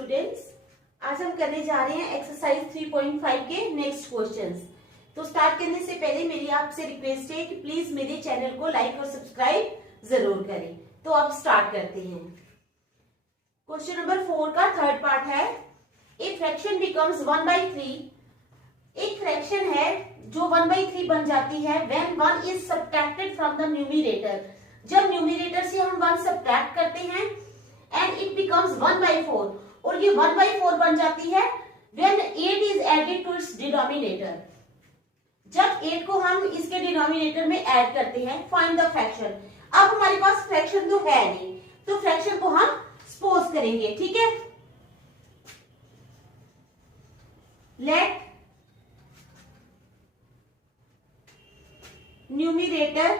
Students, आज हम करने जा रहे हैं एक्सरसाइज 3.5 के नेक्स्ट क्वेश्चंस। तो स्टार्ट करने से पहले मेरी आपसे रिक्वेस्ट है कि प्लीज मेरे चैनल को लाइक और सब्सक्राइब जरूर करें। तो अब स्टार्ट करते हैं। क्वेश्चन नंबर 4 का थर्ड पार्ट है, ए फ्रैक्शन बिकम्स 1/3। एक फ्रैक्शन है जो 1/3 बन जाती है when 1 is subtracted from the numerator. जब न्यूमरेटर से हम 1 सब्ट्रैक्ट करते हैं एंड इट बिकम्स 1/4, और ये 1/4 बन जाती है when 8 is added to its denominator. जब 8 को हम इसके डिनोमिनेटर में ऐड करते हैं, फाइंड द फ्रैक्शन। अब हमारे पास फ्रैक्शन तो है नहीं, तो फ्रैक्शन को हम सपोज करेंगे, ठीक है। Let numerator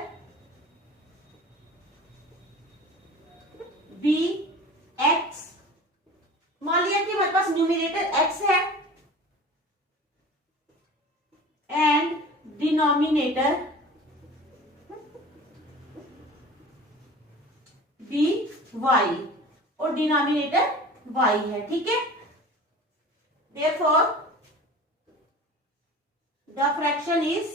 be x. मान लिया कि हमारे पास न्यूमरेटर x है एंड डिनोमिनेटर बी y, और डिनोमिनेटर y है, ठीक है। Therefore the fraction is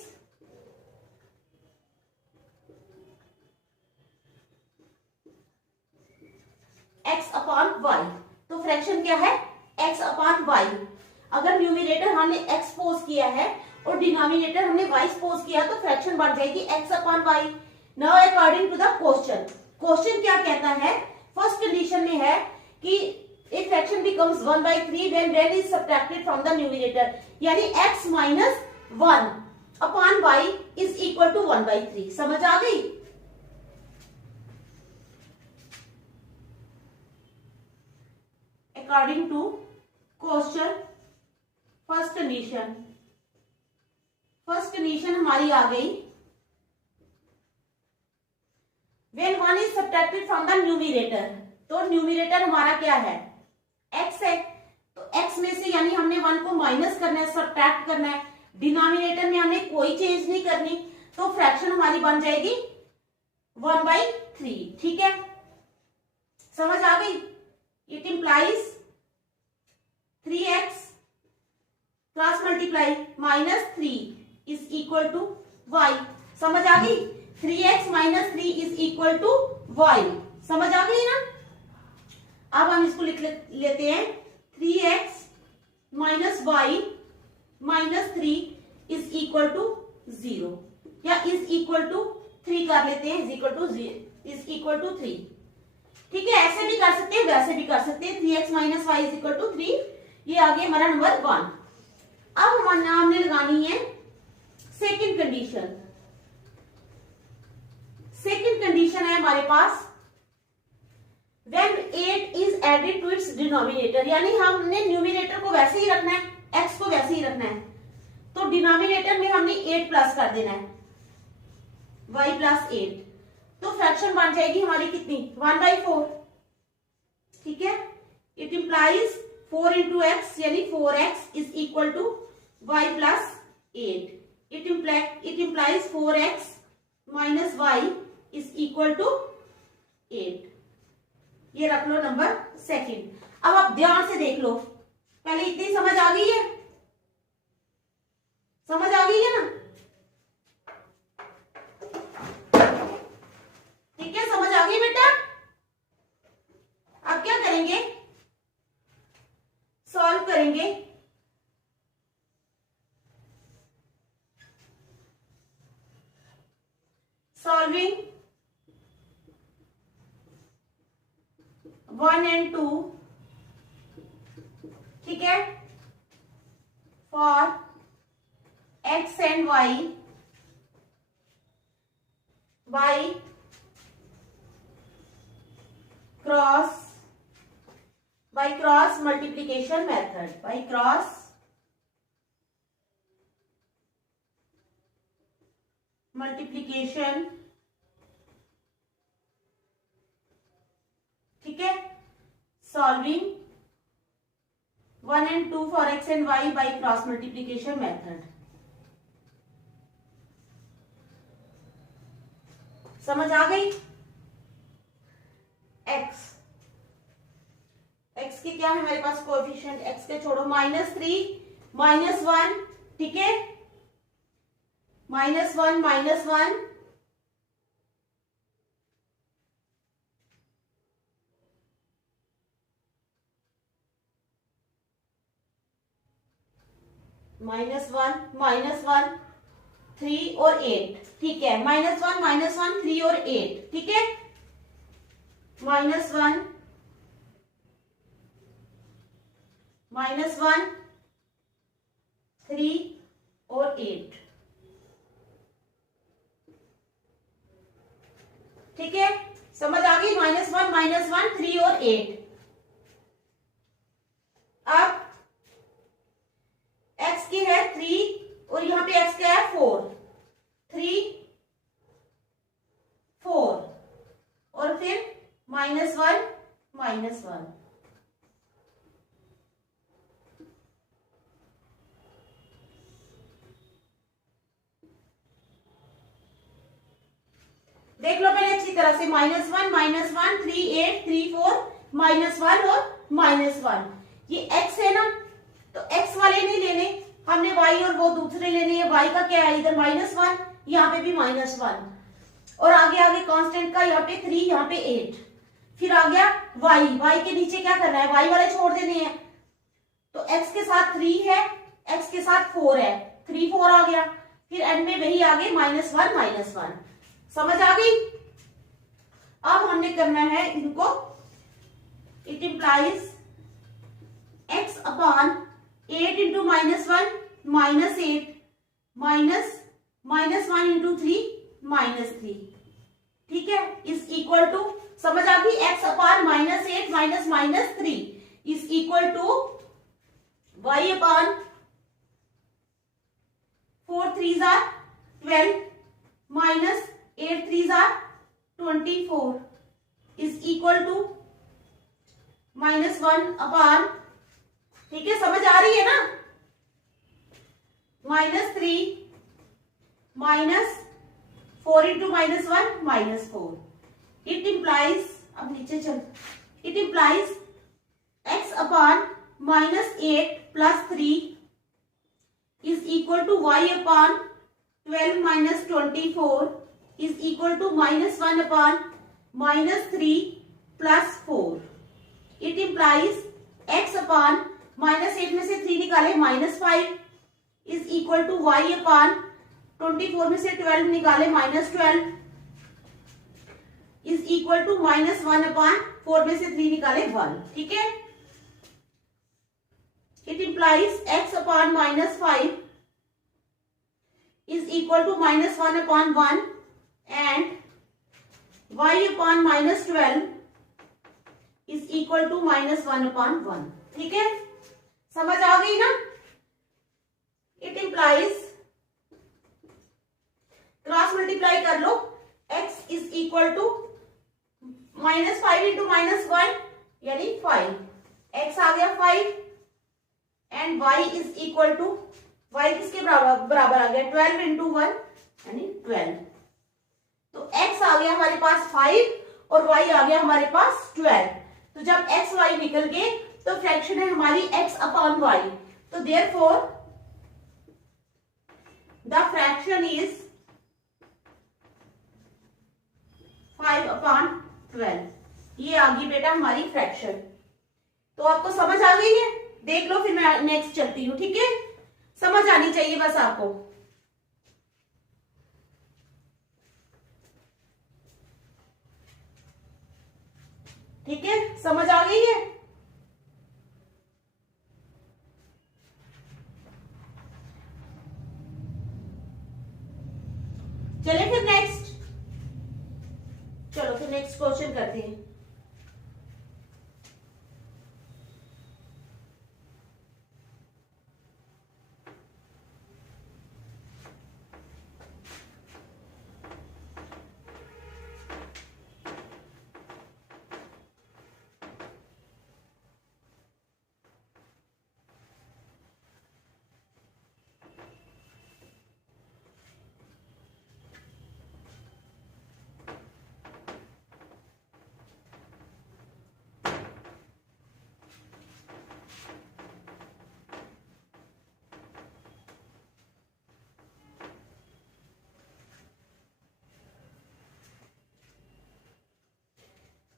x upon y। तो फ्रैक्शन क्या है? x upon y। अगर न्यूमरेटर हमने x सपोज किया है और डिनोमिनेटर हमने y सपोज किया तो फ्रैक्शन बन जाएगी x upon y। Now according to the question, question क्या कहता है? फर्स्ट कंडीशन में है कि a fraction becomes 1/3 when y is subtracted from the numerator, यानी x minus 1 upon y is equal to 1/3। समझ आ गई? According to question, first condition हमारी आ गई, when 1 is subtracted from the numerator। तो न्यूमरेटर हमारा क्या है? x है, तो x में से यानी हमने 1 को माइनस करना है, सब्ट्रैक्ट करना है। डिनोमिनेटर में हमने कोई चेंज नहीं करनी, तो फ्रैक्शन हमारी बन जाएगी 1/3, ठीक है। समझ आ गई? It implies 3x cross multiply minus 3 is equal to y। समझ आ गई? 3x minus 3 is equal to y। समझ आ गई ना? अब हम इसको लिख लेते हैं, 3x minus y minus 3 is equal to 0, या इज इक्वल टू 3 कर लेते हैं, इज इक्वल टू 3, ठीक है। ऐसे भी कर सकते हैं, वैसे भी कर सकते हैं। 3x minus y is equal to 3, ये आ गया हमारा नंबर 1। अब हमने लगानी है सेकंड कंडीशन। सेकंड कंडीशन है हमारे पास, when 8 is added to its denominator, यानी हमने न्यूमरेटर को वैसे ही रखना है, x को वैसे ही रखना है, तो डिनोमिनेटर में हमने 8 प्लस कर देना है, y प्लस 8। तो फ्रैक्शन बन जाएगी हमारी कितनी? 1/4, ठीक है। इट इंप्लाइज 4 into x, यानी 4x is equal to y plus 8। It implies 4x minus y is equal to 8। ये रख लो नंबर सेकंड। अब आप ध्यान से देख लो, पहले इतनी समझ आ गई है? समझ आ गई है ना? ठीक है, समझ आ गई बेटा? अब क्या करेंगे? सॉल्व करेंगे। सॉल्विंग 1 and 2, ठीक है, for x and y by cross multiplication method, by cross multiplication, ठीक है। Solving 1 and 2 for x and y by cross multiplication method. समझ आ गई? x के क्या है हमारे पास कोएफिशिएंट, एक्स के छोड़ो, -3 -1, ठीक है, -1 -1 -1 3 और 8, ठीक है, -1 -1 3 और 8, ठीक है, -1 -1 3 और 8, ठीक है, समझ आ गई, -1 -1 3 और 8। अब x की है 3 और यहाँ पे x का है 4, 3 4 और फिर -1 -1, देख लो पहले अच्छी तरह से, -1 -1 3 8 3 4 -1 और -1, ये x है ना, तो x वाले नहीं लेने हमने, y और वो दूसरे लेने हैं। y का क्या है, इधर -1, यहाँ पे भी -1, और आगे आगे कांस्टेंट का, यहाँ पे 3 यहाँ पे 8, फिर आ गया y के नीचे क्या करना है, y वाले छोड़ देने हैं, तो x के साथ 3 है, x के साथ 4 है, 3 4 आ गया, फिर एंड में वही आगे -1 -1, समझ आ गई। अब हमने करना है इनको, it implies x upon 8 into -1 -8 -1 into 3 -3, ठीक है, इज इक्वल टू, समझ आ गई, x upon -8 -3 is equal to y upon 4 3s are 12 -8 3s are 24 is equal to -1 upon, ठीक है, समझ आ रही है ना, -3 -4 इंटू -1 -4, इट इम्प्लाइज, अब नीचे चल, it implies x upon -8 + 3 is equal to y upon 12 -24 is equal to -1 upon -3 + 4, it implies x upon -8 में से 3 निकाले -5 is equal to y upon 24 में से 12 निकाले -12 इज इक्वल टू -1 अपॉन 4 में से 3 निकाले 1, ठीक है, it implies x upon -5 is equal to -1 upon 1 and y upon -12 is equal to -1 upon 1, ठीक है, समझ आ गई ना। इट इम्प्लाइज, क्रॉस मल्टीप्लाई कर लो, x is equal to -5 into -1 यानी 5, x आ गया 5 and y is equal to, y किसके बराबर आ गया, 12 इंटू 1 यानी 12, तो x आ गया हमारे पास 5 और y आ गया हमारे पास 12, तो जब x y निकल गए तो फ्रैक्शन है हमारी x अपॉन y, तो therefore the fraction is 5 upon 12, ये आ गई बेटा हमारी फ्रैक्शन। तो आपको समझ आ गई है, देख लो, फिर मैं नेक्स्ट चलती हूँ, ठीक है, समझ आनी चाहिए बस आपको, ठीक है, समझ आ गई है। चले फिर नेक्स्ट, चलो फिर नेक्स्ट क्वेश्चन करते हैं।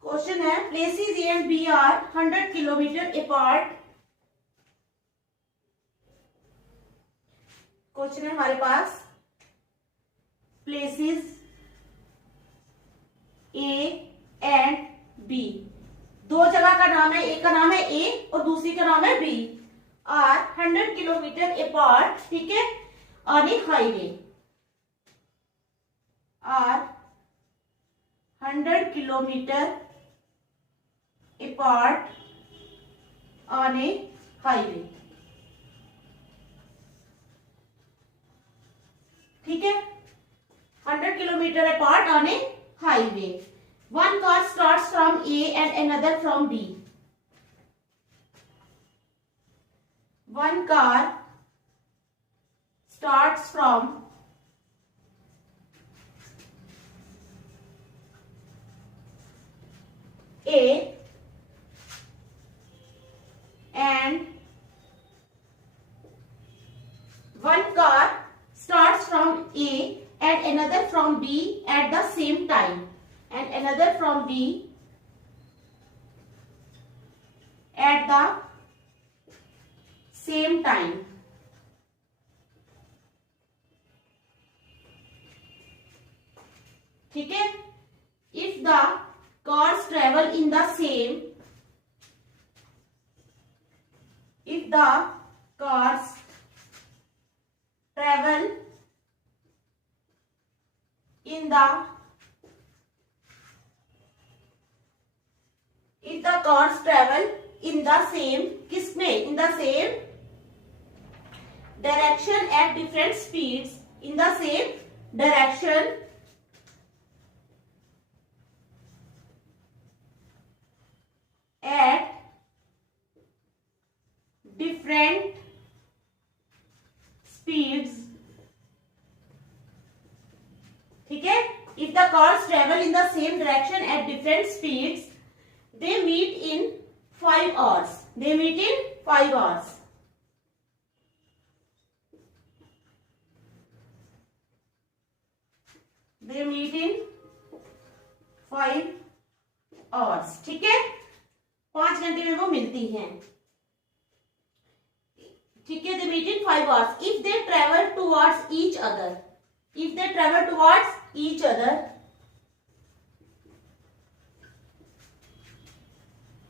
क्वेश्चन है places A and B are 100 kilometre apart. Question है हमारे पास प्लेसेस ए एंड बी, दो जगह का नाम है, एक का नाम है ए और दूसरी का नाम है बी, आर 100 किलोमीटर अपार्ट, ठीक है, on a highway, are 100 kilometre apart on a highway, ठीक है, 100 kilometre apart on a highway. One car starts from A and another from B. One car starts from A and one car starts from A and another from B at the same time. And another from B at the same time. ठीक है, if the cars travel in the same, if the cars travel in the, if the cars travel in the same, किसमें, in the same direction at different speeds, in the same direction at different speeds, ठीक है, if the cars travel in the same direction at different speeds, they meet in 5 hours. They meet in 5 hours. They meet in 5 hours. ठीक है, 5 घंटे में वो मिलती हैं, ठीक है, they meet in 5 hours. If they travel towards each other, if they travel towards each other,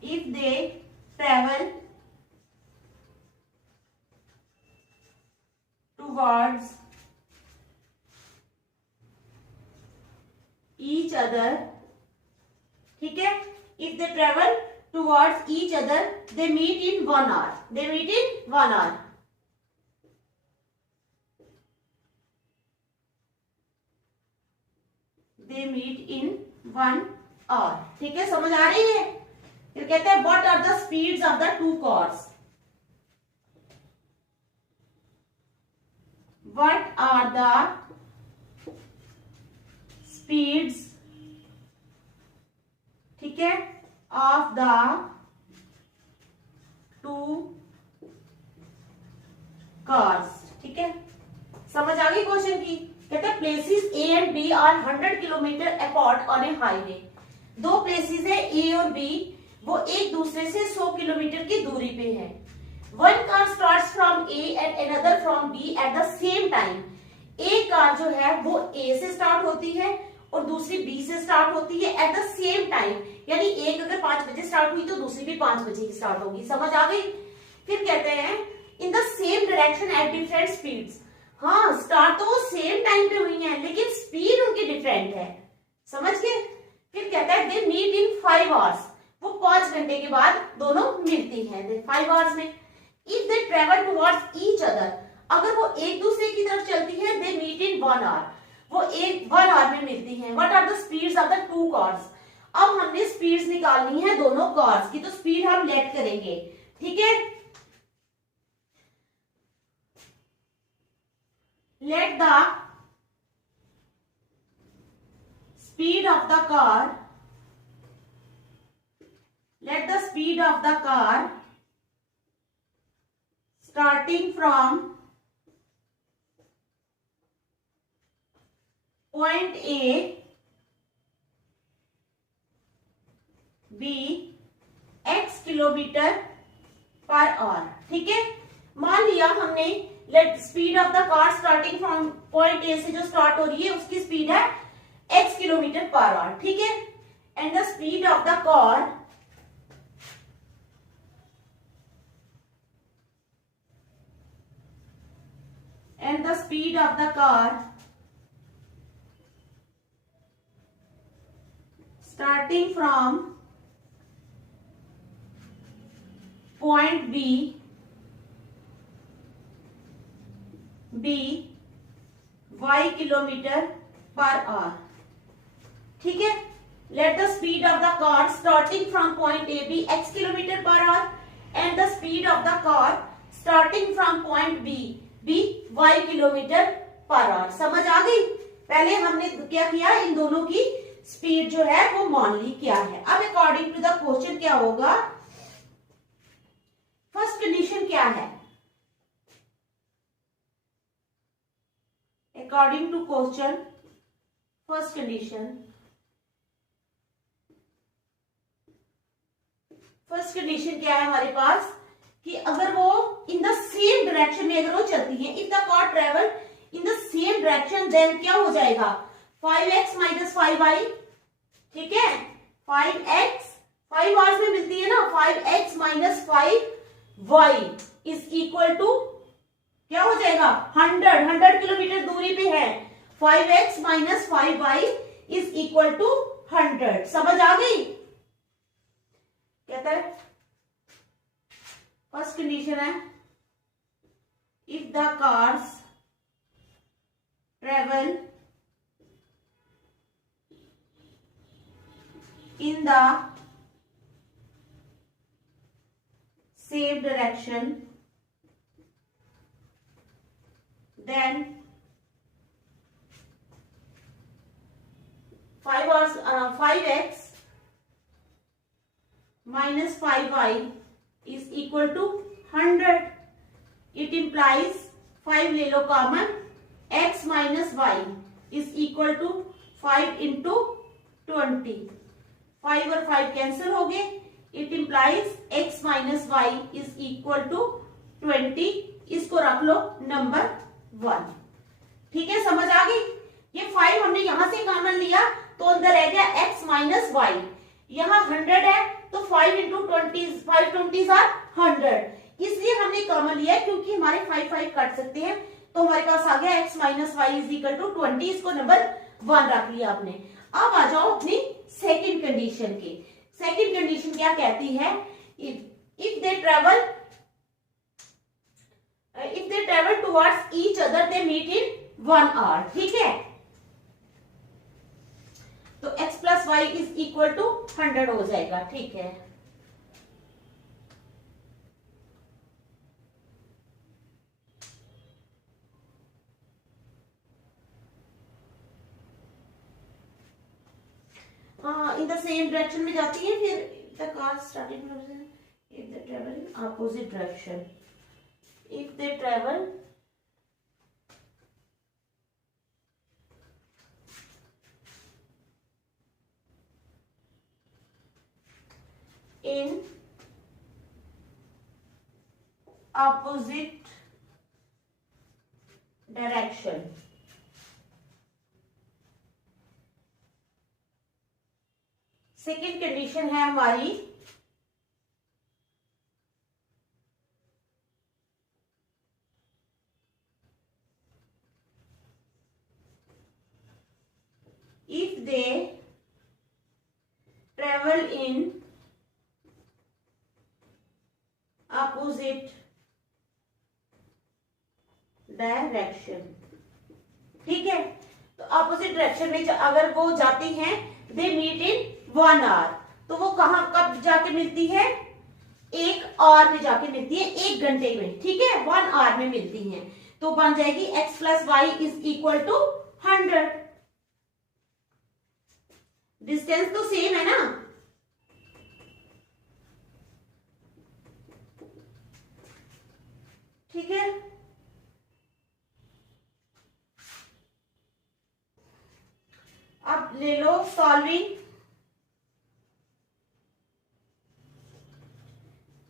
if they travel towards each other, ठीक है, if they travel towards each other, they meet in 1 hour. They meet in 1 hour. They meet in 1 hour. ठीक है, समझ आ रही है? फिर कहते हैं what are the speeds of the two cars, what are the speeds, ठीक है, ऑफ द टू कार्स, ठीक है, समझ आ गई क्वेश्चन की। कहते हैं places A and B are 100 kilometre apart on a highway, दो प्लेसेस है ए और बी, वो एक दूसरे से 100 किलोमीटर की दूरी पे है। One car starts from A and another from B at the same time, एक कार जो है वो ए से स्टार्ट होती है और दूसरी बी से स्टार्ट होती है एट द सेम टाइम, यानी एक अगर 5 बजे स्टार्ट हुई तो दूसरी भी 5 बजे ही स्टार्ट होगी, समझ आ गई। फिर कहते हैं इन the same direction at different speeds, हाँ स्टार्ट तो वो सेम टाइम पे हुई है लेकिन स्पीड उनकी डिफरेंट है, समझ गए। फिर कहता है दे मीट इन 5 hours, वो 5 घंटे के बाद दोनों मिलती हैं 5 hours में। If they travel towards each other, अगर वो एक दूसरे की तरफ चलती है दे मीट इन 1 hour, वो 1 hour में मिलती हैं। What are the speeds of the two cars, अब हमने स्पीड्स निकालनी है दोनों कार्स की, तो स्पीड हम लेट करेंगे, ठीक है। Let the speed of the car, let the speed of the car starting from point A be x kilometre per hour. ठीक है, मान लिया हमने let speed of the car starting from point A से जो स्टार्ट हो रही है उसकी स्पीड है x किलोमीटर पर आवर। ठीक है, and the speed of the car starting from point B y kilometre per hour. ठीक है, let the speed of the car starting from point A be x kilometre per hour and the speed of the car starting from point B y kilometre per hour. समझ आ गई? पहले हमने क्या किया, इन दोनों की स्पीड जो है वो मान ली क्या है। अब अकॉर्डिंग टू द क्वेश्चन क्या होगा, फर्स्ट कंडीशन क्या है, according to question first condition क्या है हमारे पास कि अगर वो इन द सेम डायरेक्शन में अगर वो चलती है, if the car travel in the same direction, then क्या हो जाएगा 5x माइनस 5y। ठीक है, 5x 5 आवर्स में मिलती है ना, 5x minus 5y is equal to क्या हो जाएगा 100 किलोमीटर दूरी पे है, 5x minus 5y is equal to 100। समझ आ गई? कहता है फर्स्ट कंडीशन है if the cars travel in the same direction, then 5x minus 5y is equal to 100. It implies 5 ले लो common, x minus y is equal to 5 into 20। 5 और 5 cancel हो गए, it implies x minus y is equal to 20। इसको रख लो number 1। ठीक है, समझ आ गई? ये 5 हमने यहां से कॉमन लिया तो अंदर रह गया x माइनस वाई, यहाँ 100 है तो 5 इंटू 20, 5 20 आर 100, इसलिए हमने कॉमन लिया क्योंकि हमारे 5 कट सकते हैं, तो हमारे पास आ गया x minus y is equal to 20। इसको नंबर 1 रख लिया आपने। अब आ जाओ अपनी सेकंड कंडीशन के। सेकंड कंडीशन क्या कहती है, if they travel towards each other they meet in 1 hour. ठीक है, तो x plus y is equal to 100 हो जाएगा। ठीक है, इन द सेम डायरेक्शन में जाती है, फिर the car starting if they travel in opposite direction, if they travel in opposite direction, second condition है हमारी if they travel in opposite direction. ठीक है, तो ऑपोजिट डायरेक्शन में अगर वो जाती हैं, दे मीट इन 1 आवर, तो वो कहां कब जाके मिलती है, 1 आवर में जाके मिलती है, 1 घंटे में। ठीक है, 1 आवर में मिलती हैं, तो बन जाएगी x plus y is equal to 100। Distance तो सेम है ना, ठीक है। अब ले लो solving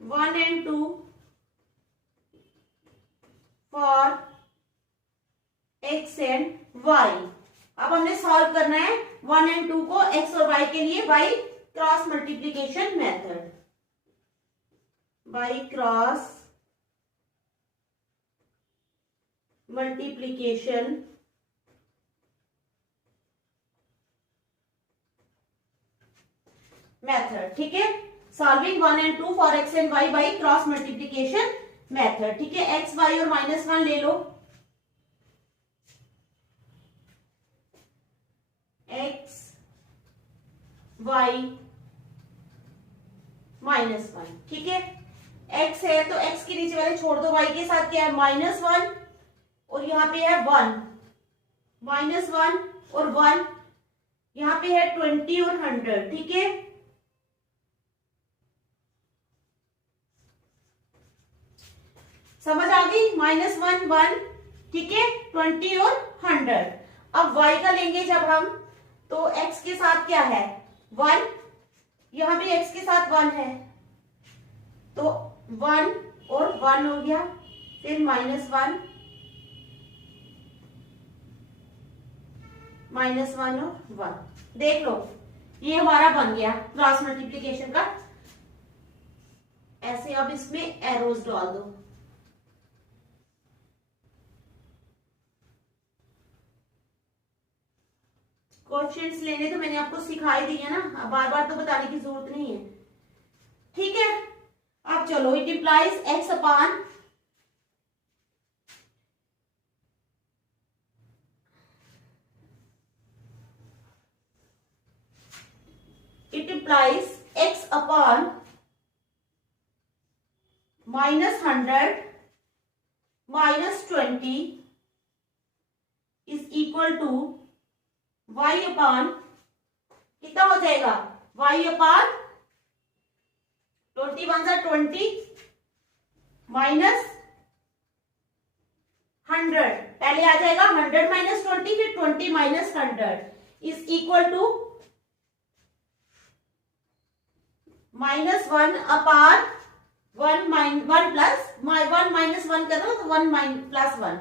1 and 2 for x and y। अब हमने सॉल्व करना है 1 and 2 को x और y के लिए by cross multiplication method, by cross multiplication method. ठीक है, solving 1 and 2 for x and y by cross multiplication method. ठीक है, x y और -1 ले लो, x y -1। ठीक है, x है तो x के नीचे वाले छोड़ दो, y के साथ क्या है -1 और यहाँ पे है 1, -1 और 1, यहाँ पे है 20 और 100। ठीक है, समझ आ गई, -1 1, ठीक है, 20 और 100। अब y का लेंगे जब हम, तो x के साथ क्या है 1, यहां भी x के साथ 1 है, तो 1 और 1 हो गया, फिर -1 और 1। देख लो ये हमारा बन गया क्रॉस मल्टीप्लीकेशन का। ऐसे अब इसमें एरोज डाल दो। कोएफिशिएंट्स लेने तो मैंने आपको सिखाई दी है ना, अब बार बार तो बताने की जरूरत नहीं है। ठीक है, अब चलो, it implies x upon -100 -20 is equal to y upon, कितना हो जाएगा y अपॉन 21 20 -100, पहले आ जाएगा 100 -20, फिर 20 -100 is equal to -1 upon 1 plus 1 करो तो 1 प्लस 1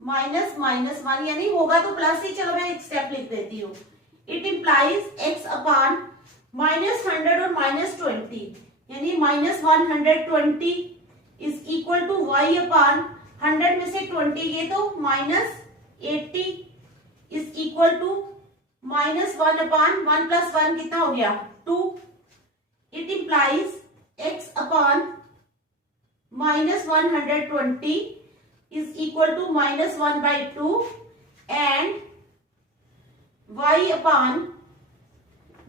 -1 यानी होगा तो प्लस ही, चलो मैं एक स्टेप लिख देती हूँ। इट इंप्लाइज x अपॉन -100 और -20 यानी -120 is equal to y upon 100 में से 20 ये तो -80 is equal to -1 upon 1 plus 1 कितना हो गया 2। It implies x upon -120 is equal to -1/2 and y upon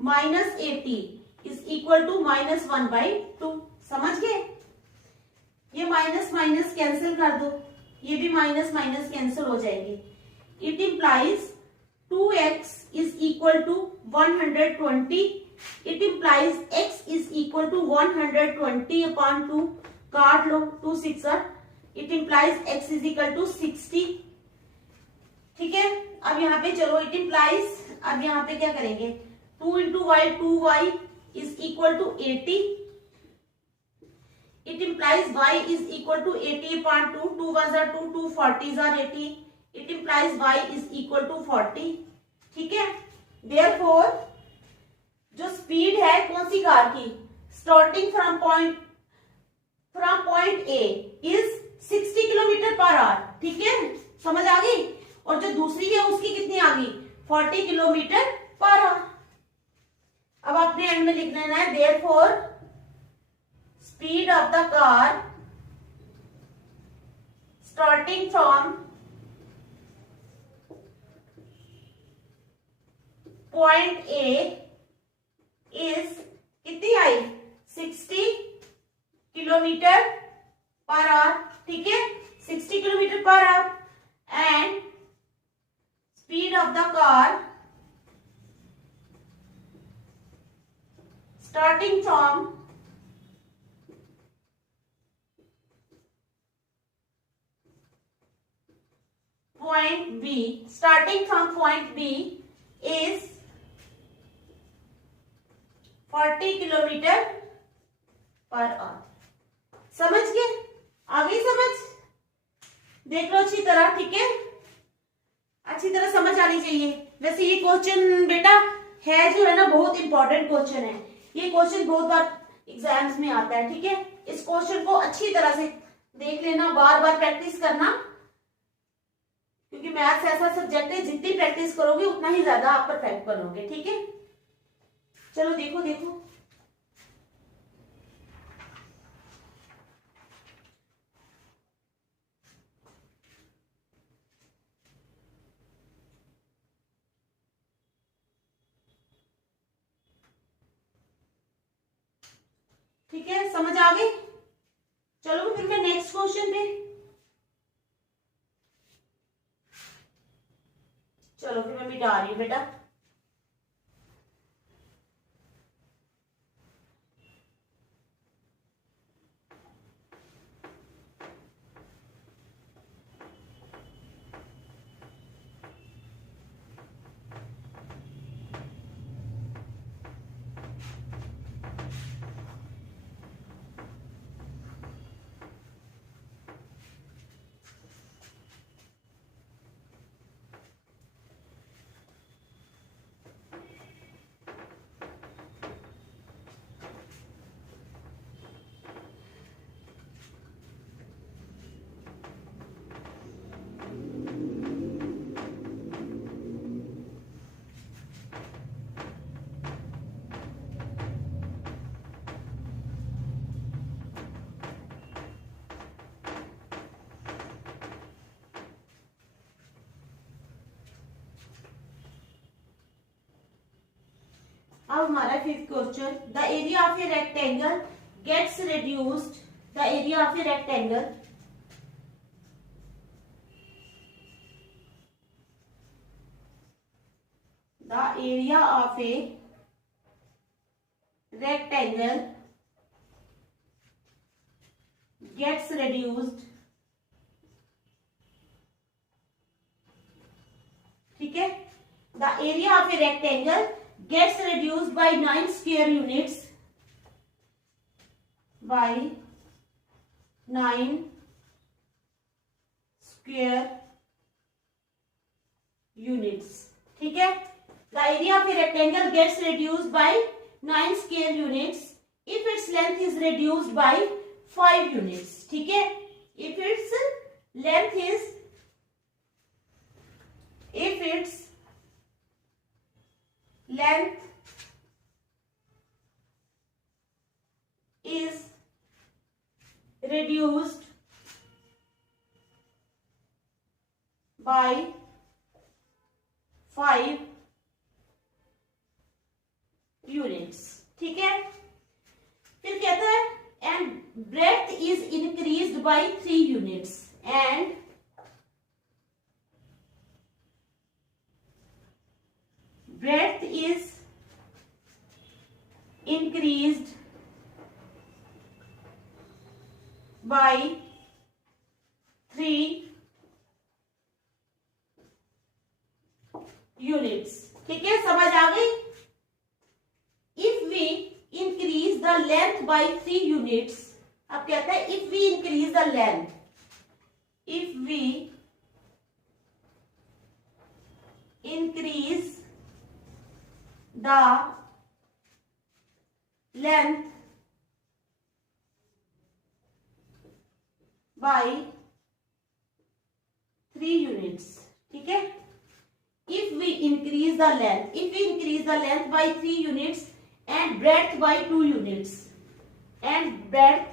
-80 is equal to -1/2। समझ गए? ये माइनस माइनस कैंसिल कर दो, ये भी माइनस माइनस कैंसिल हो जाएंगे। It implies 2x is equal to 120। It implies x is equal to 120 upon 2। काट लो, 2 6 are। It implies x is equal to 60। ठीक है, अब यहाँ पे चलो, इट इंप्लाइज, अब यहाँ पे क्या करेंगे 2 into y 2y is equal to 80। It implies y is equal to 80 upon 2, 2 1 are 2, 2 40 are 80। It implies y is equal to 40। ठीक है, देयरफॉर जो स्पीड है कौन सी कार की, starting from point A is 60 kilometre per hour. ठीक है, समझ आ गई। और जो दूसरी है उसकी कितनी आ गई 40 किलोमीटर पर आवर। अब आपने एंड में लिख लेना है therefore speed of the car starting from point A is कितनी आई 60 किलोमीटर पर आवर। ठीक है, 60 kilometre per hour and speed of the car starting from point B, starting from point B is 40 kilometre per hour. समझ गए? आ गई समझ? देख लो अच्छी तरह, ठीक है, अच्छी तरह समझ आनी चाहिए। वैसे ये क्वेश्चन बेटा है जो है ना, बहुत इंपॉर्टेंट क्वेश्चन है। ये क्वेश्चन बहुत बार एग्जाम्स में आता है, ठीक है। इस क्वेश्चन को अच्छी तरह से देख लेना, बार बार प्रैक्टिस करना, क्योंकि मैथ्स ऐसा सब्जेक्ट है जितनी प्रैक्टिस करोगे उतना ही ज्यादा आप परफेक्ट बनोगे, ठीक है। चलो देखो देखो, ठीक है, समझ आ गई। चलो फिर मैं नेक्स्ट क्वेश्चन पे, चलो फिर मैं मिटा रही हूँ बेटा। अब हमारा fifth question, the area of a rectangle gets reduced, the area of a rectangle the area of a rectangle gets reduced, ठीक है। The area of a rectangle gets reduced by 9 square units, by 9 square units, ठीक है। The area of a rectangle gets reduced by 9 square units if its length is reduced by 5 units, ठीक है। If its length is reduced by 5 units, ठीक है। फिर कहता है and breadth is increased by 3 units, and breadth is increased by 3 units, ठीक है, समझ आ गई। If we increase the length by 3 units, अब कहता है if we increase the length, if we increase the length by 3 units, ठीक है। If we increase the length by 3 units and breadth by 2 units, and breadth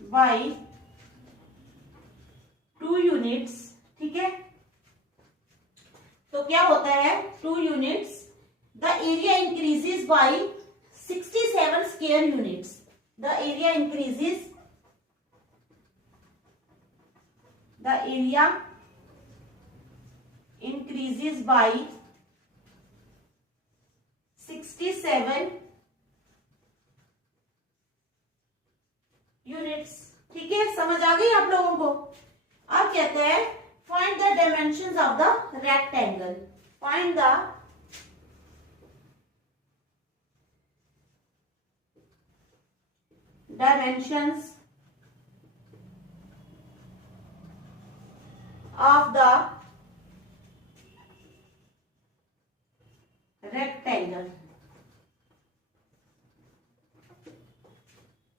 by 2 units, ठीक है। तो क्या होता है 2 units, the area increases by 67 square units, the area increases by 67 units, ठीक है, समझ आ गई आप लोगों को। अब कहते हैं find the dimensions of the rectangle, find the dimensions of the rectangle.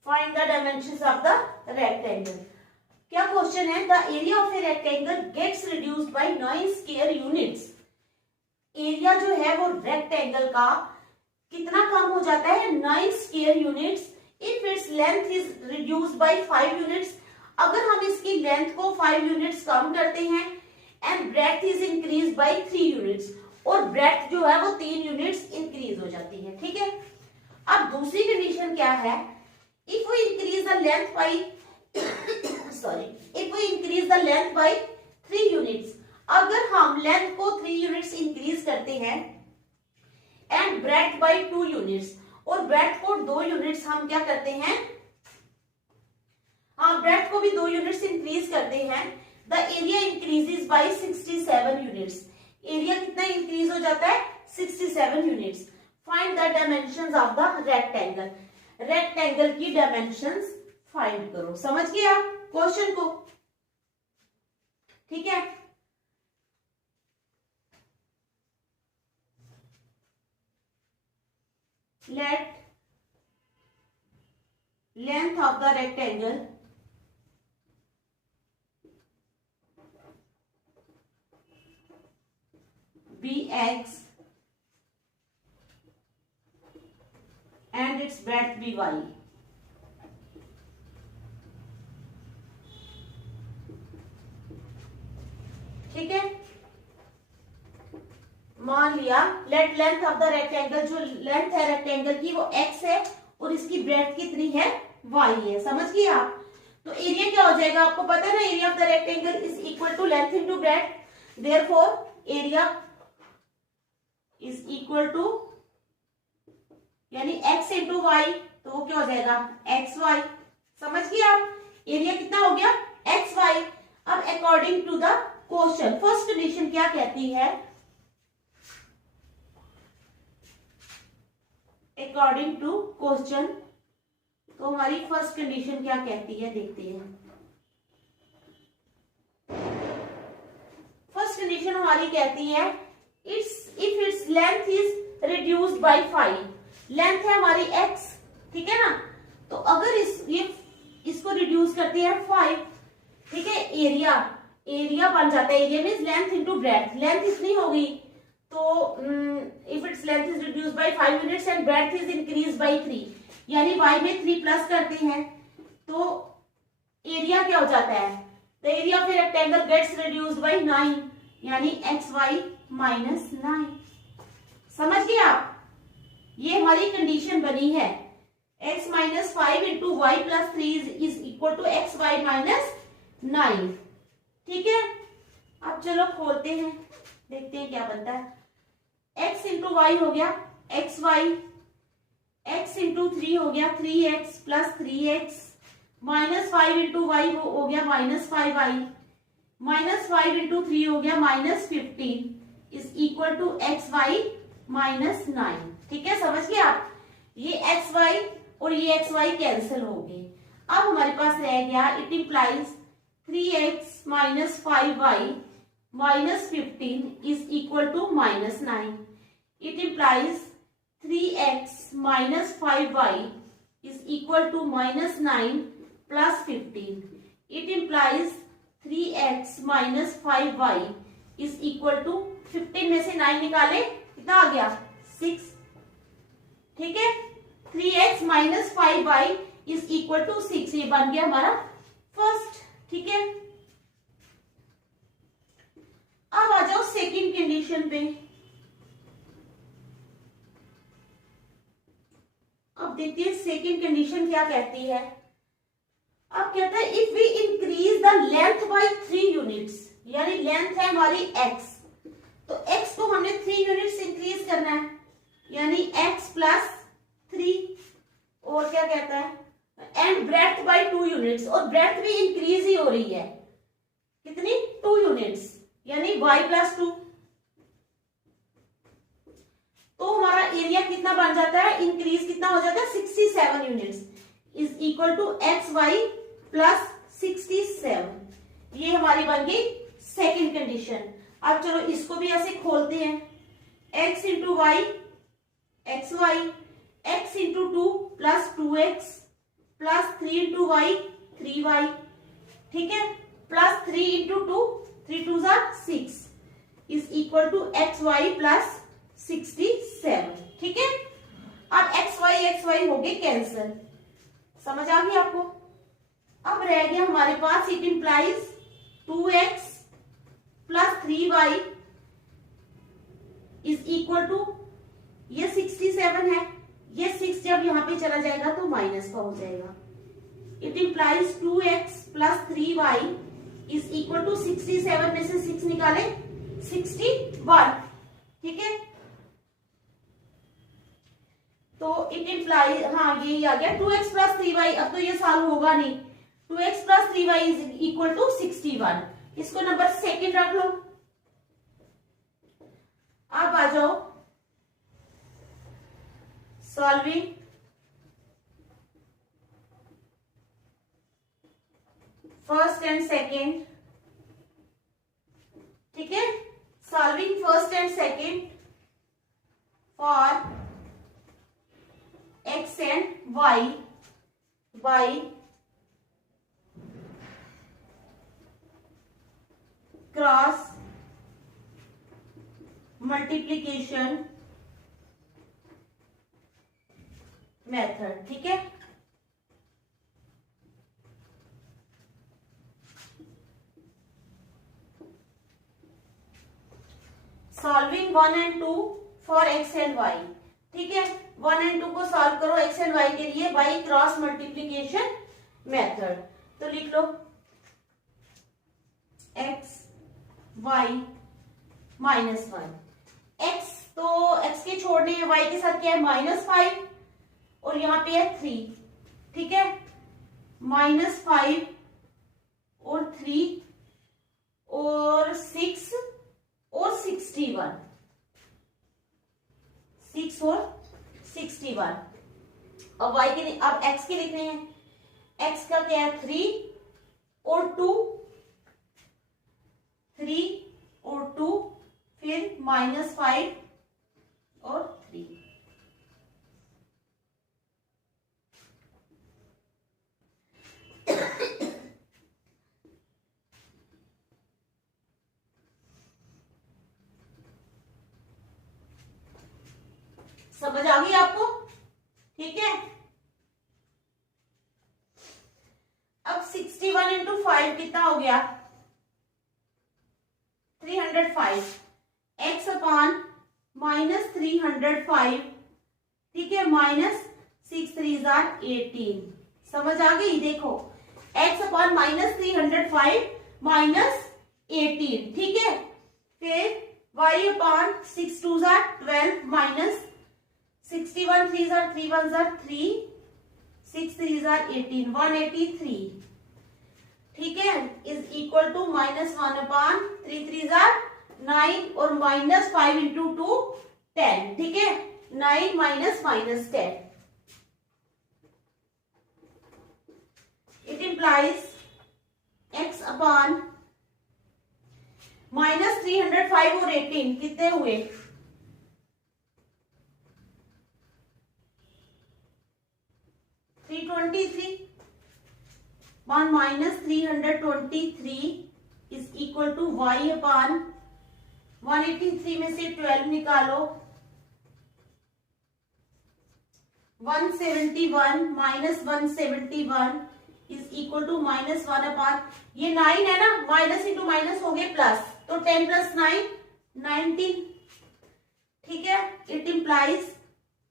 Find the dimensions of the rectangle. क्या क्वेश्चन है? The area of a rectangle gets reduced by 9 square units. Area जो है वो रेक्टेंगल का कितना कम हो जाता है? 9 square units. If its length is reduced by 5 units. अगर हम इसकी लेंथ को 5 यूनिट्स कम करते हैं and breadth is increase by 3 units, और ब्रेथ जो है वो 3 यूनिट्स इंक्रीज हो जाती है. ठीक है. अब दूसरी कंडीशन क्या है? If we increase the length by if we increase the length by 3 units, अगर हम लेंथ को 3 यूनिट्स इंक्रीज करते हैं एंड ब्रेथ बाय 2 यूनिट्स, और ब्रेथ को 2 यूनिट्स हम क्या करते हैं? हाँ, ब्रेथ को भी 2 यूनिट्स इंक्रीज करते हैं. The area increases by 67 units. Area कितना इंक्रीज हो जाता है? 67 units. Find the dimensions of the rectangle. Rectangle की डायमेंशंस फाइंड करो. समझ गए आप क्वेश्चन को? ठीक है. Let length of the rectangle be x and its breadth be y. ठीक है. मान लिया let length of the rectangle, जो लेंथ है रेक्टेंगल की वो x है और इसकी ब्रेथ कितनी है? y है. समझ गए आप? तो एरिया क्या हो जाएगा? आपको पता है ना, area of the rectangle is equal to length into breadth. Therefore area is equal to, यानी x इंटू वाई, तो वो क्या हो जाएगा? X y. समझ गए आप? एरिया कितना हो गया? X y. अब according to the question, first condition क्या कहती है? अकॉर्डिंग टू क्वेश्चन, तो हमारी फर्स्ट कंडीशन क्या कहती है देखते हैं. फर्स्ट कंडीशन हमारी कहती है if its length is reduced by 5. Length है हमारी x, ठीक है ना. तो अगर इसको रिड्यूस करते हैं 5, ठीक है, एरिया बन जाता है. Area means length into breadth. Length इतनी होगी, तो if its length is reduce by 5 units and breadth is increase by 3, यानी y में 3 प्लस करते हैं तो एरिया क्या हो जाता है? The area of a rectangle gets reduced by 9, यानी xy माइनस 9. समझ गए आप? ये हमारी कंडीशन बनी है. x minus 5 into y plus 3 is equal to x y minus 9. ठीक है. अब चलो खोलते हैं, देखते हैं क्या बनता है. x इंटू वाई हो गया एक्स वाई, x इंटू 3 हो गया 3x plus 3x, minus 5 into Y हो गया माइनस 5y, माइनस 5 इंटू 3 हो गया minus 15 is equal to x y minus 9. ठीक है. समझ गए आप? ये एक्स वाई और ये एक्स वाई कैंसिल हो गए. अब हमारे पास रह गया it implies 3x minus 5y minus 15 is equal to minus 9. It implies 3x minus 5y is equal to minus 9 plus 15. It implies 3x minus 5y is equal to 15 में से 9 निकाले, कितना आ गया? 6. ठीक है. 3x minus 5y is equal to 6. ये बन गया हमारा फर्स्ट. ठीक है. अब आ जाओ सेकंड कंडीशन पे. अब देखते हैं सेकंड कंडीशन क्या कहती है. अब कहता है if we increase the length by 3 units, यानी लेंथ है हमारी x, तो x को हमने 3 यूनिट्स इंक्रीज करना है, यानी x प्लस 3. और क्या कहता है? एंड ब्रेथ बाय 2 यूनिट्स, और ब्रेथ भी इंक्रीज ही हो रही है. कितनी? 2 यूनिट्स, यानी y प्लस 2. तो हमारा एरिया कितना बन जाता है? इंक्रीज कितना हो जाता है? 67 units. Is equal to x y plus 67। ये हमारी बन गई सेकेंड कंडीशन। अब चलो इसको भी ऐसे खोलते हैं, x into y x y, x into two plus 2x plus 3 into y 3y, ठीक है, plus 3 into two 3 two 6 is equal to x y plus 67। ठीक है, अब एक्स वाई हो गए कैंसिल, समझ आ गई आपको। अब रह गया हमारे पास, it implies 2x plus 3y is equal to, ये 67 है, ये 6 जब यहां पे चला जाएगा तो माइनस का हो जाएगा। It implies 2x plus 3y is equal to 67 में से 6 निकाले 61। ठीक है, तो इट इंप्लाइज, हाँ ये आ गया 2x प्लस 3y। अब तो ये सॉल्व होगा नहीं, 2x plus 3y is equal to 61। इसको नंबर सेकंड रख लो। अब आ जाओ सॉल्विंग फर्स्ट एंड सेकंड। ठीक है, solving first and second for x and y by cross multiplication method. ठीक है, solving 1 and 2 for x and y। ठीक है, 1 एंड 2 को सॉल्व करो x एंड y के लिए बाय क्रॉस मल्टीप्लीकेशन मेथड। तो लिख लो x y माइनस 1। x तो x के छोड़ने y के साथ क्या है -5 और यहाँ पे है 3। ठीक है, -5 और 3 और 6 और 61, 6 और 61। अब y के, अब x के लिखने हैं, x का क्या है 3 और 2, 3 और 2, फिर -5 और 3। समझ आ गई आपको? ठीक है, अब 61 इंटू 5 कितना हो गया 305, x अपॉन -305। ठीक है, -6 3 18। समझ आ गई? देखो x अपॉन -305 -18। ठीक है, फिर y अपॉन 6 2 12 माइनस 61 3 3 1 3 6 3 18 183। ठीक है, इज इक्वल टू -1 अपॉन 3 3 9 और -5 इंटू 2 10। ठीक है, 9 minus -10। It implies x upon -305 और 18 कितने हुए 323। 1 -323 is equal to y upon 183 में से 12 निकालो 171 -171 इज इक्वल टू -1 अपॉन, ये 9 है ना, माइनस इंटू माइनस हो गए प्लस, तो 10 प्लस 9 19। ठीक है, it implies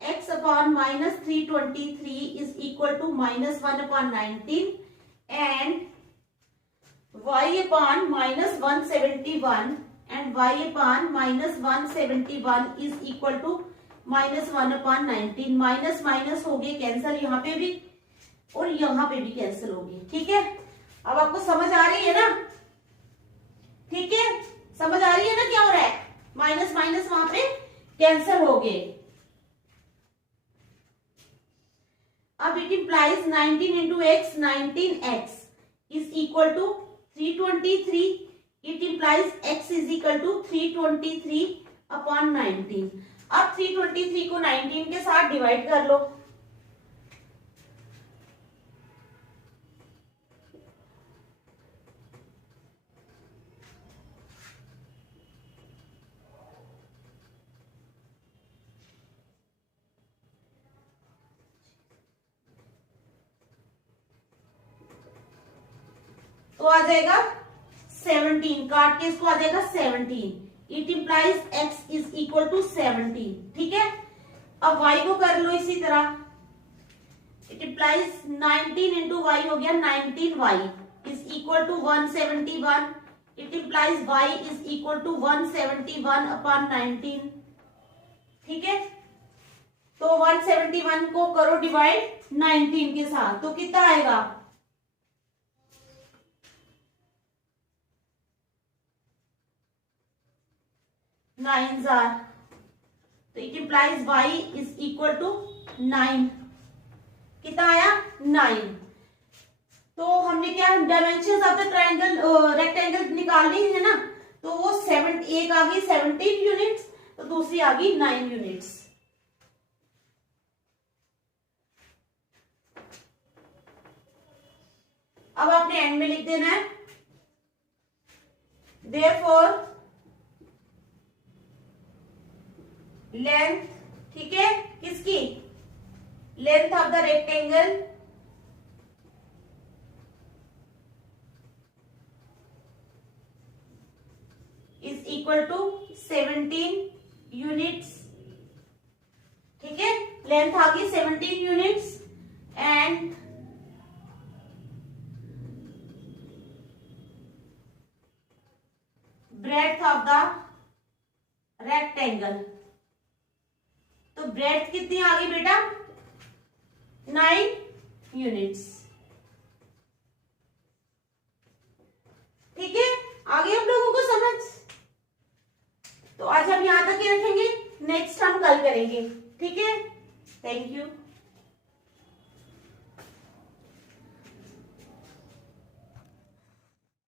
x upon -323 is equal to -1 upon 19 and y upon -171 and y upon -171 is equal to -1 upon 19। Minus minus हो गए कैंसिल, यहाँ पे भी और यहाँ पे भी कैंसिल हो गए। ठीक है, अब आपको समझ आ रही है ना? ठीक है, समझ आ रही है ना क्या हो रहा है? माइनस माइनस वहां पे कैंसिल हो गए। अब अब it implies 19 into x 19x is equal to 323. It implies x is equal to 323 upon 19. अब 323 को 19 के साथ डिवाइड कर लो. तो आ जाएगा 17. काट के इसको आ जाएगा 17. It implies x is equal to 17. ठीक है. अब y को कर लो इसी तरह. इट इंप्लाइज 19 इंटू वाई हो गया 19y is equal to 171. It implies y is equal to 171 upon 19. ठीक है. तो 171 को करो डिवाइड 19 के साथ, तो कितना आएगा? 9s are. तो it implies y is equal to 9. कितना आया? 9. तो हमने क्या dimension of the triangle rectangle निकालनी है ना, तो वो एक आ गई 17 यूनिट्स, तो दूसरी आ गई 9 यूनिट्स. अब आपने एंड में लिख देना है देयरफॉर लेंथ. ठीक है. किसकी? Length of the rectangle is equal to 17 units. ठीक है. लेंथ आ गई 17 units and breadth of the rectangle. तो ब्रेड्थ कितनी आ गई बेटा? 9 यूनिट्स. ठीक है. आ गई आप लोगों को समझ? तो आज हम यहां तक ही रखेंगे, नेक्स्ट हम कल करेंगे. ठीक है. Thank you.